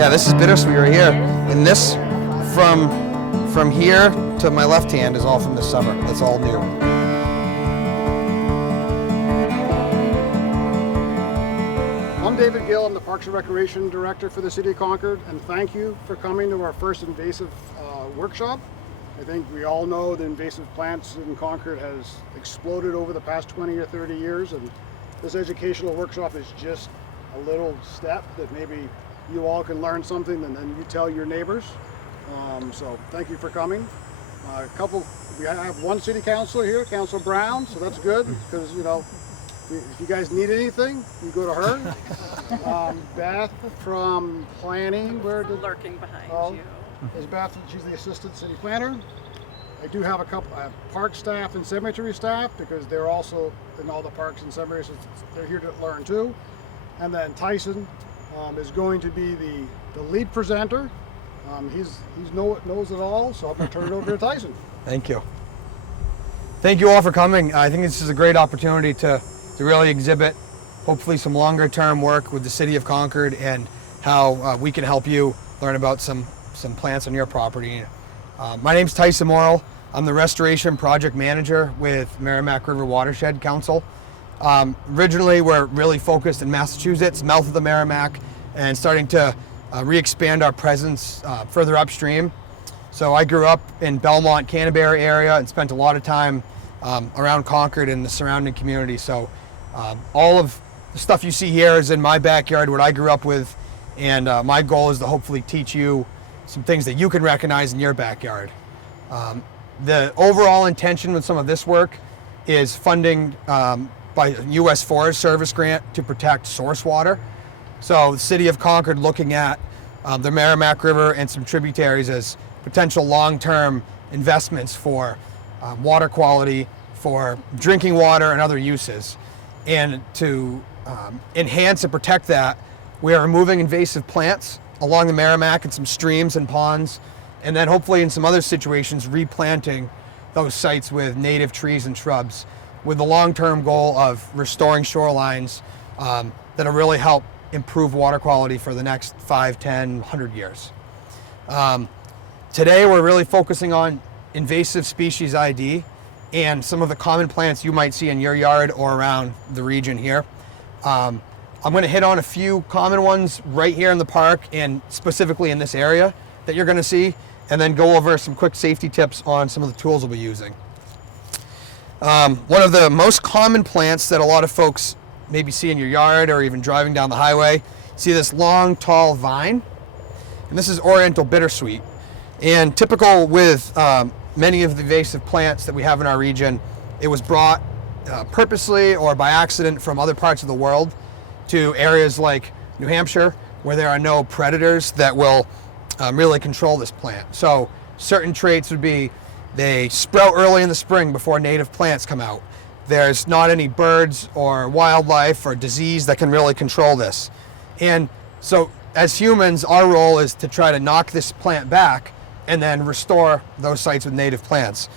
Yeah, this is bittersweet right here. And this, from here to my left hand, is all from this summer. That's all new. I'm David Gill. I'm the Parks and Recreation Director for the City of Concord, and thank you for coming to our first invasive workshop. I think we all know the invasive plants in Concord has exploded over the past 20 or 30 years, and this educational workshop is just a little step that maybe you all can learn something and then you tell your neighbors. So thank you for coming. We have one city councilor here, Councilor Brown, so that's good because, you know, if you guys need anything, you go to her. Beth from planning, lurking behind you. Is Beth? She's the assistant city planner. I do have a couple park staff and cemetery staff because they're also in all the parks and cemeteries. So they're here to learn too. And then Tyson is going to be the lead presenter. He knows it all, so I'm going to turn it over to Tyson. Thank you. Thank you all for coming. I think this is a great opportunity to really exhibit hopefully some longer term work with the City of Concord and how we can help you learn about some plants on your property. My name's Tyson Merrill. I'm the Restoration Project Manager with Merrimack River Watershed Council. Originally, we're really focused in Massachusetts, mouth of the Merrimack, and starting to re-expand our presence further upstream. So I grew up in Belmont, Canterbury area and spent a lot of time around Concord and the surrounding community. So all of the stuff you see here is in my backyard, what I grew up with, and my goal is to hopefully teach you some things that you can recognize in your backyard. The overall intention with some of this work is funding by U.S. Forest Service grant to protect source water. So the City of Concord looking at the Merrimack River and some tributaries as potential long-term investments for water quality, for drinking water and other uses. And to enhance and protect that, we are removing invasive plants along the Merrimack and some streams and ponds, and then hopefully in some other situations replanting those sites with native trees and shrubs with the long-term goal of restoring shorelines that'll really help improve water quality for the next 5, 10, 100 years. Today we're really focusing on invasive species ID and some of the common plants you might see in your yard or around the region here. I'm going to hit on a few common ones right here in the park and specifically in this area that you're going to see, and then go over some quick safety tips on some of the tools we'll be using. One of the most common plants that a lot of folks maybe see in your yard or even driving down the highway, see this long, tall vine, and this is Oriental bittersweet. And typical with many of the invasive plants that we have in our region, it was brought purposely or by accident from other parts of the world to areas like New Hampshire, where there are no predators that will really control this plant. So certain traits would be they sprout early in the spring before native plants come out. There's not any birds or wildlife or disease that can really control this. And so as humans, our role is to try to knock this plant back and then restore those sites with native plants.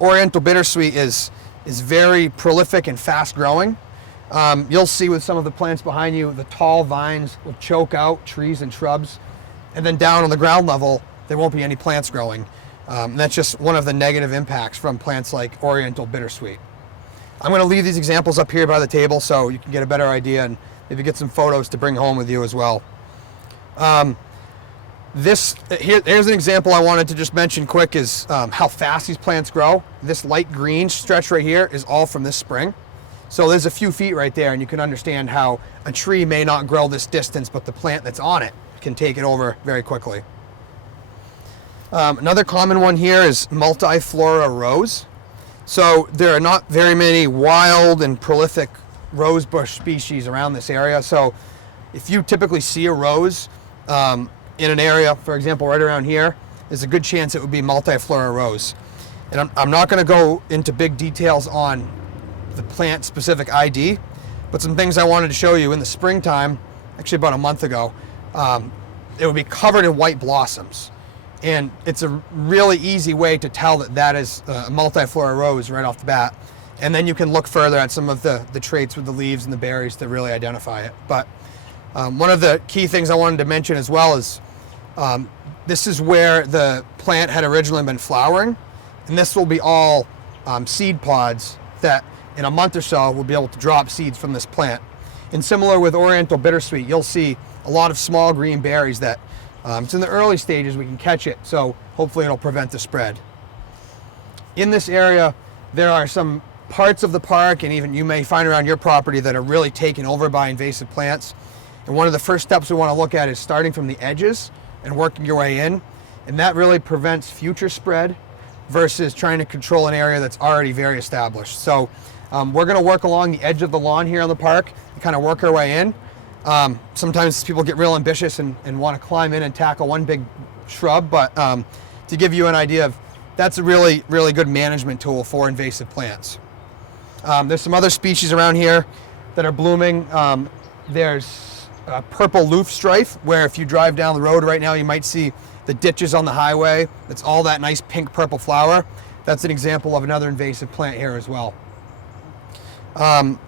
Oriental bittersweet is very prolific and fast growing. You'll see with some of the plants behind you, the tall vines will choke out trees and shrubs, and then down on the ground level, there won't be any plants growing. And that's just one of the negative impacts from plants like Oriental bittersweet. I'm going to leave these examples up here by the table so you can get a better idea and maybe get some photos to bring home with you as well. Here's an example I wanted to just mention quick is how fast these plants grow. This light green stretch right here is all from this spring. So there's a few feet right there, and you can understand how a tree may not grow this distance, but the plant that's on it can take it over very quickly. Another common one here is multiflora rose. So there are not very many wild and prolific rosebush species around this area. So if you typically see a rose in an area, for example, right around here, there's a good chance it would be multiflora rose. And I'm not going to go into big details on the plant specific ID, but some things I wanted to show you in the springtime, actually about a month ago, it would be covered in white blossoms. And it's a really easy way to tell that is a multiflora rose right off the bat. And then you can look further at some of the traits with the leaves and the berries to really identify it. But One of the key things I wanted to mention as well is this is where the plant had originally been flowering, and this will be all seed pods that in a month or so we'll be able to drop seeds from this plant. And similar with Oriental bittersweet, you'll see a lot of small green berries that it's in the early stages, we can catch it, so hopefully it'll prevent the spread. In this area, there are some parts of the park, and even you may find around your property, that are really taken over by invasive plants. And one of the first steps we want to look at is starting from the edges and working your way in. And that really prevents future spread versus trying to control an area that's already very established. So we're going to work along the edge of the lawn here in the park and kind of work our way in. Sometimes people get real ambitious and want to climb in and tackle one big shrub, but to give you an idea of, that's a really, really good management tool for invasive plants. There's some other species around here that are blooming. There's purple loosestrife, where if you drive down the road right now, you might see the ditches on the highway. It's all that nice pink purple flower. That's an example of another invasive plant here as well.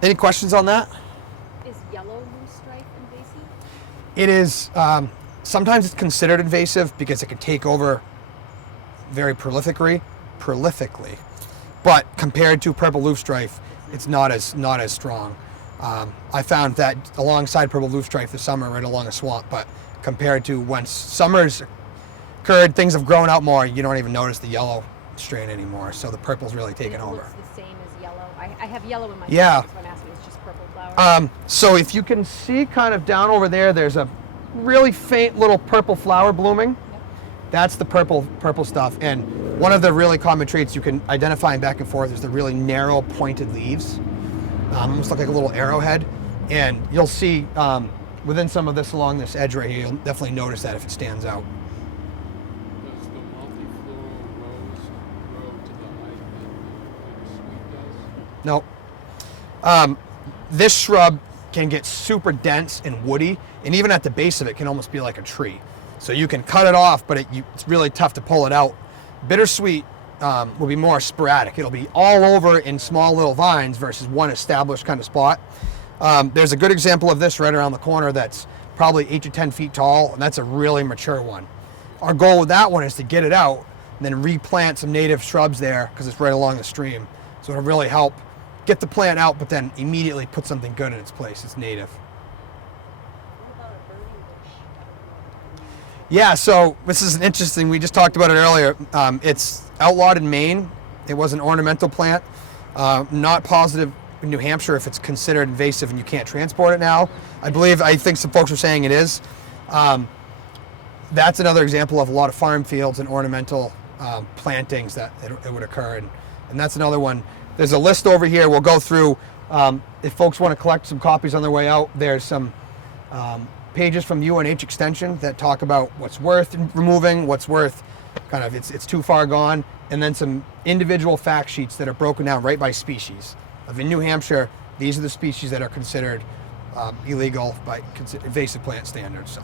Any questions on that? Is yellow loosestrife invasive? It is, sometimes it's considered invasive because it can take over very prolifically, but compared to purple loosestrife, it's not as strong. I found that alongside purple loosestrife this summer, right along a swamp, but compared to once summer's occurred, things have grown out more, you don't even notice the yellow strain anymore, so the purple's really taken over. It looks the same as yellow. I have yellow in my Yeah. That's what I'm asking. It's just purple flower. So if you can see kind of down over there's a really faint little purple flower blooming. Yep. That's the purple stuff. And one of the really common traits you can identify back and forth is the really narrow pointed leaves. Almost look like a little arrowhead. And you'll see within some of this along this edge right here, you'll definitely notice that if it stands out. Does the multifloral rose grow to the height that the bittersweet does? No. This shrub can get super dense and woody, and even at the base of it can almost be like a tree. So you can cut it off, but it's really tough to pull it out. Bittersweet will be more sporadic. It'll be all over in small little vines versus one established kind of spot. There's a good example of this right around the corner that's probably 8 to 10 feet tall, and that's a really mature one. Our goal with that one is to get it out and then replant some native shrubs there because it's right along the stream. So it'll really help get the plant out, but then immediately put something good in its place. It's native. Yeah, so this is interesting. We just talked about it earlier. It's outlawed in Maine. It was an ornamental plant. Not positive in New Hampshire if it's considered invasive and you can't transport it now. I think some folks are saying it is. That's another example of a lot of farm fields and ornamental plantings that it would occur. And that's another one. There's a list over here. We'll go through. If folks want to collect some copies on their way out, there's some pages from UNH Extension that talk about what's worth removing, what's worth kind of it's too far gone, and then some individual fact sheets that are broken down right by species. In New Hampshire, these are the species that are considered illegal by invasive plant standards. So,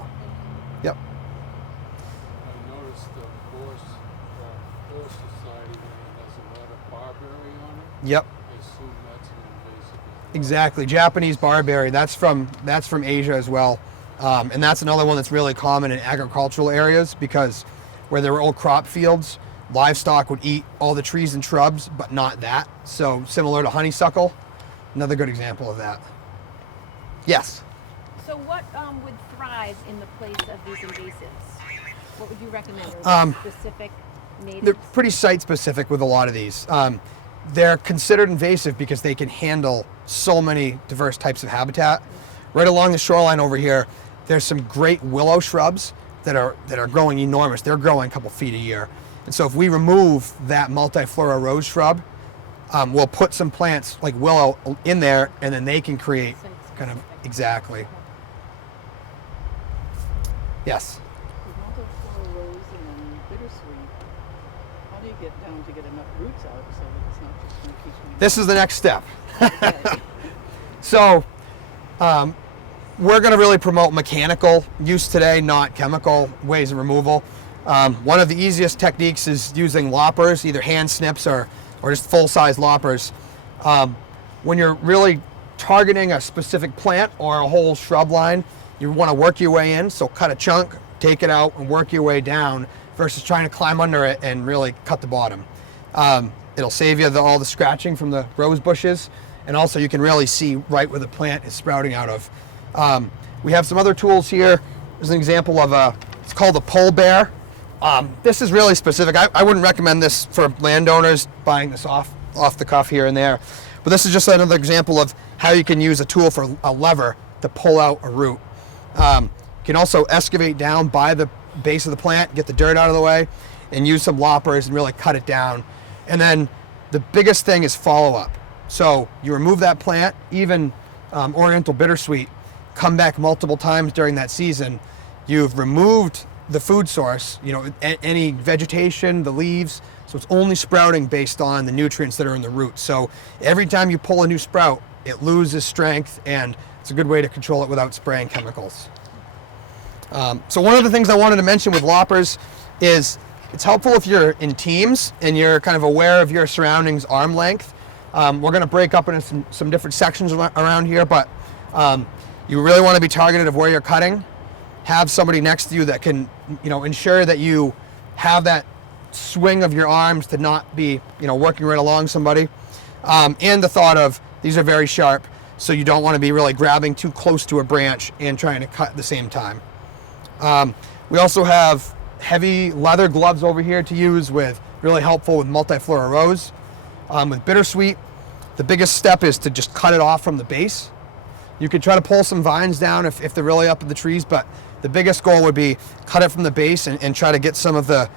yep. I noticed the Forest Society has a lot of barberry on it. Yep. I assume that's an invasive as well. Exactly. Japanese barberry. That's from Asia as well. And that's another one that's really common in agricultural areas because where there were old crop fields, livestock would eat all the trees and shrubs, but not that. So similar to honeysuckle, another good example of that. Yes? So what would thrive in the place of these invasives? What would you recommend? Are there specific natives? They're pretty site specific with a lot of these. They're considered invasive because they can handle so many diverse types of habitat. Right along the shoreline over here, there's some great willow shrubs that are growing enormous. They're growing a couple feet a year. And so if we remove that multiflora rose shrub, we'll put some plants like willow in there, and then they can create kind of exactly. Yes? With multiflora rose and then bittersweet, how do you get down to get enough roots out so that it's not just going to keep going? This is the next step. Okay. So we're going to really promote mechanical use today, not chemical ways of removal. One of the easiest techniques is using loppers, either hand snips or just full-size loppers. When you're really targeting a specific plant or a whole shrub line, you want to work your way in, so cut a chunk, take it out, and work your way down versus trying to climb under it and really cut the bottom. It'll save you all the scratching from the rose bushes, and also you can really see right where the plant is sprouting out of. We have some other tools here. There's an example of it's called a pole bear. This is really specific. I wouldn't recommend this for landowners buying this off the cuff here and there. But this is just another example of how you can use a tool for a lever to pull out a root. You can also excavate down by the base of the plant, get the dirt out of the way, and use some loppers and really cut it down. And then the biggest thing is follow-up. So you remove that plant, even Oriental bittersweet, come back multiple times during that season. You've removed the food source, any vegetation, the leaves, so it's only sprouting based on the nutrients that are in the roots. So every time you pull a new sprout, it loses strength, and it's a good way to control it without spraying chemicals. So one of the things I wanted to mention with loppers is it's helpful if you're in teams and you're kind of aware of your surroundings arm length. We're going to break up into some different sections around here, but you really want to be targeted of where you're cutting. Have somebody next to you that can, ensure that you have that swing of your arms to not be, working right along somebody. And the thought of these are very sharp, so you don't want to be really grabbing too close to a branch and trying to cut at the same time. We also have heavy leather gloves over here to use really helpful with multiflora rose. With bittersweet, the biggest step is to just cut it off from the base. You could try to pull some vines down if they're really up in the trees, but the biggest goal would be cut it from the base and try to get some of the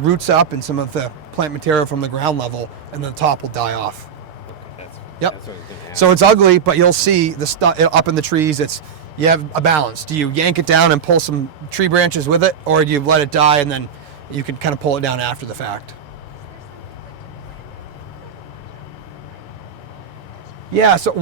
roots up and some of the plant material from the ground level, and then the top will die off. Yep. That's what I was gonna ask. So it's ugly, but you'll see the stuff up in the trees. You have a balance. Do you yank it down and pull some tree branches with it, or do you let it die and then you can kind of pull it down after the fact? Yeah, so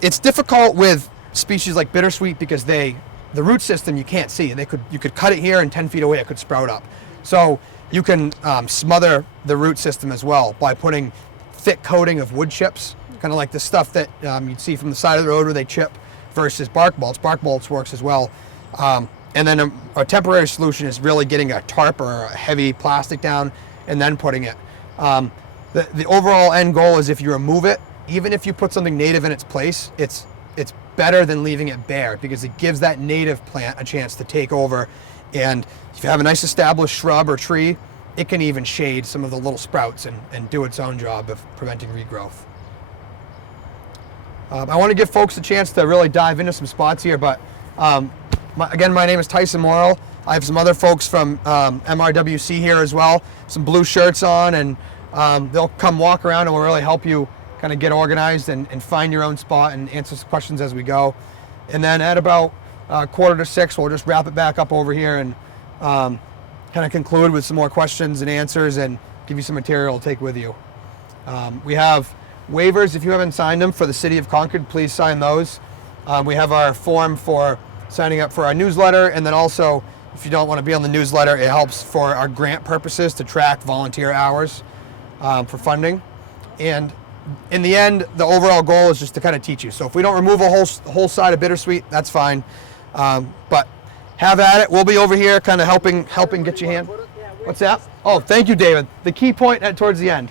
it's difficult with species like bittersweet because the root system you can't see. You could cut it here and 10 feet away it could sprout up. So you can smother the root system as well by putting thick coating of wood chips, kind of like the stuff that you'd see from the side of the road where they chip, versus bark mulch. Bark mulch works as well. And then a temporary solution is really getting a tarp or a heavy plastic down and then putting it. The overall end goal is if you remove it, even if you put something native in its place, it's better than leaving it bare because it gives that native plant a chance to take over. And if you have a nice established shrub or tree, it can even shade some of the little sprouts and do its own job of preventing regrowth. I want to give folks a chance to really dive into some spots here, but again, my name is Tyson Merrill. I have some other folks from MRWC here as well, some blue shirts on, and they'll come walk around and will really help you kind of get organized and find your own spot and answer some questions as we go. And then at about 5:45, we'll just wrap it back up over here and kind of conclude with some more questions and answers and give you some material to take with you. We have waivers, if you haven't signed them, for the City of Concord, please sign those. We have our form for signing up for our newsletter, and then also, if you don't want to be on the newsletter, it helps for our grant purposes to track volunteer hours for funding. And in the end, the overall goal is just to kind of teach you. So if we don't remove a whole side of bittersweet, that's fine. But have at it. We'll be over here kind of helping get your hand. What's that? Oh, thank you, David. The key point towards the end.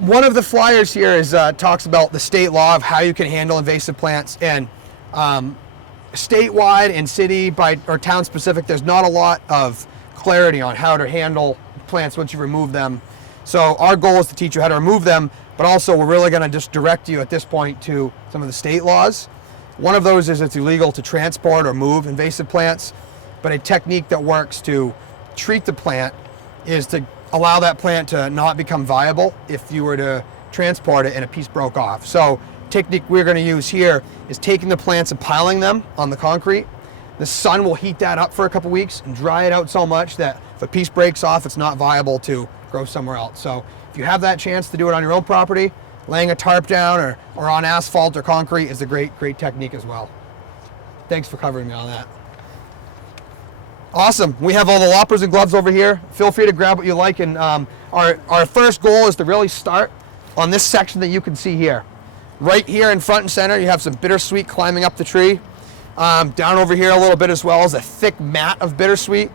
One of the flyers here is talks about the state law of how you can handle invasive plants, and statewide and city or town specific, there's not a lot of clarity on how to handle plants once you remove them. So our goal is to teach you how to remove them, but also we're really going to just direct you at this point to some of the state laws. One of those is it's illegal to transport or move invasive plants, but a technique that works to treat the plant is to allow that plant to not become viable if you were to transport it and a piece broke off. So technique we're going to use here is taking the plants and piling them on the concrete. The sun will heat that up for a couple weeks and dry it out so much that if a piece breaks off, it's not viable to grow somewhere else. So if you have that chance to do it on your own property, laying a tarp down or on asphalt or concrete is a great technique as well. Thanks for covering me on that. Awesome. We have all the loppers and gloves over here. Feel free to grab what you like. And our first goal is to really start on this section that you can see here. Right here in front and center, you have some bittersweet climbing up the tree. Down over here a little bit as well is a thick mat of bittersweet.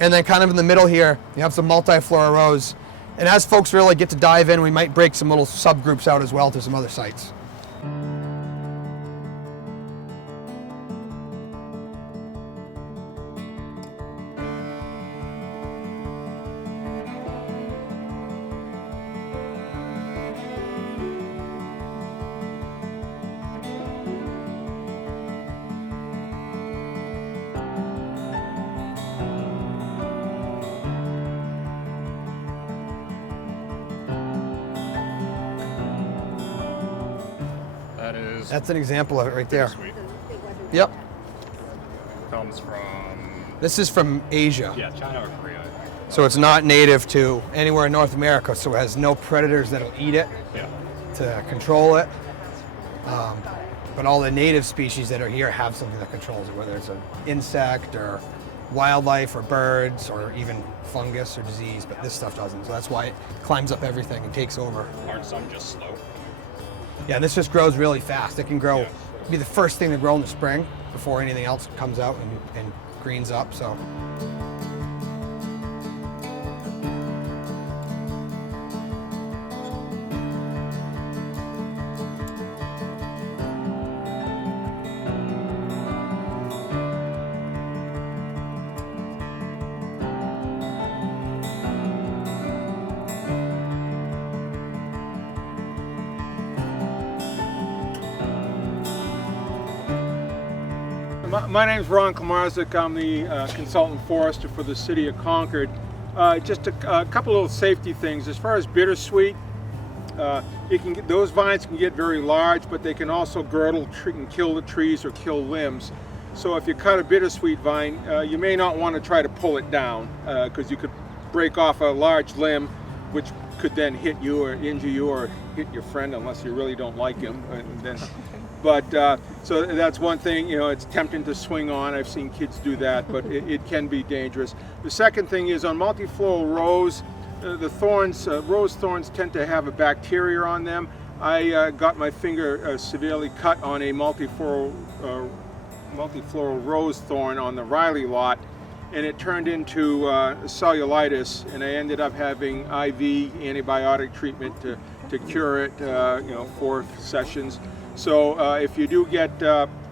And then kind of in the middle here, you have some multiflora rose. And as folks really get to dive in, we might break some little subgroups out as well to some other sites. That's an example of it right there. Sweet. Yep. Comes from, This is from Asia. yeah, China or Korea. So it's not native to anywhere in North America, so it has no predators that'll eat it Yeah. to control it. But all the native species that are here have something that controls it, whether it's an insect or wildlife or birds or even fungus or disease, but this stuff doesn't. So that's why it climbs up everything and takes over. Aren't some just slow? Yeah, and this just grows really fast. It can grow, be the first thing to grow in the spring before anything else comes out and greens up. So. My name's Ron Klamarczyk. I'm the consultant forester for the city of Concord. Just a couple little safety things. As far as bittersweet, those vines can get very large, but they can also girdle and kill the trees or kill limbs. So if you cut a bittersweet vine, you may not want to try to pull it down because you could break off a large limb, which could then hit you or injure you or hit your friend unless you really don't like him. And then, so that's one thing, it's tempting to swing on. I've seen kids do that, but it can be dangerous. The second thing is on multifloral rose, the thorns, rose thorns tend to have a bacteria on them. I got my finger severely cut on a multifloral rose thorn on the Riley lot, and it turned into cellulitis, and I ended up having IV antibiotic treatment to cure it, 4 sessions. So if you do get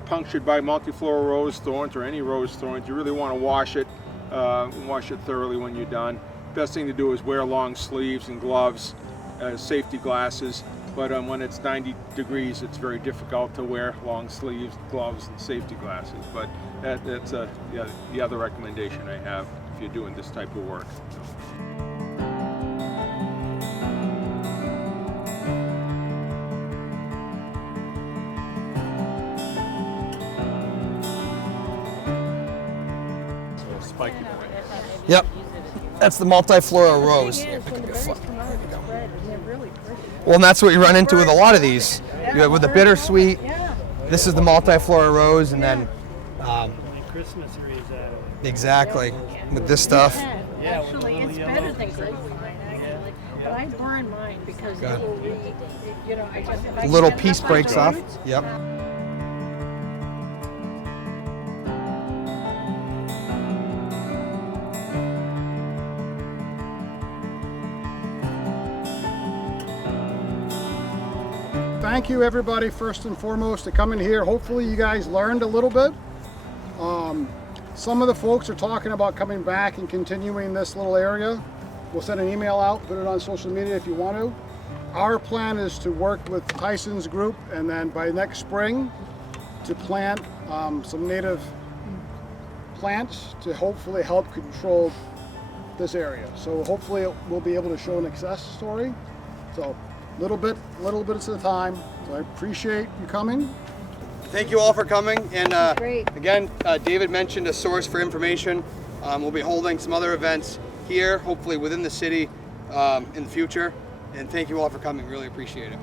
punctured by multifloral rose thorns or any rose thorns, you really want to wash it thoroughly when you're done. Best thing to do is wear long sleeves and gloves, safety glasses. But when it's 90 degrees, it's very difficult to wear long sleeves, gloves, and safety glasses. But that's the other recommendation I have if you're doing this type of work. Spiky boy. Yep. That's the multiflora rose. Well, and that's what you run into with a lot of these. With the bittersweet, this is the multiflora rose, and then Christmas trees out of it. exactly with this stuff. Yeah, Actually, it's better than grapevine, actually. But I burn mine because it will I just... if I A little can piece get breaks off. roots, Yep. Thank you everybody first and foremost to come in here. Hopefully you guys learned a little bit. Some of the folks are talking about coming back and continuing this little area. We'll send an email out, put it on social media if you want to. Our plan is to work with Tyson's group and then by next spring to plant some native plants to hopefully help control this area. So hopefully we'll be able to show an success story. So little bit at a time. So I appreciate you coming. Thank you all for coming. And Great. again, David mentioned a source for information. We'll be holding some other events here, hopefully within the city in the future. And thank you all for coming. Really appreciate it.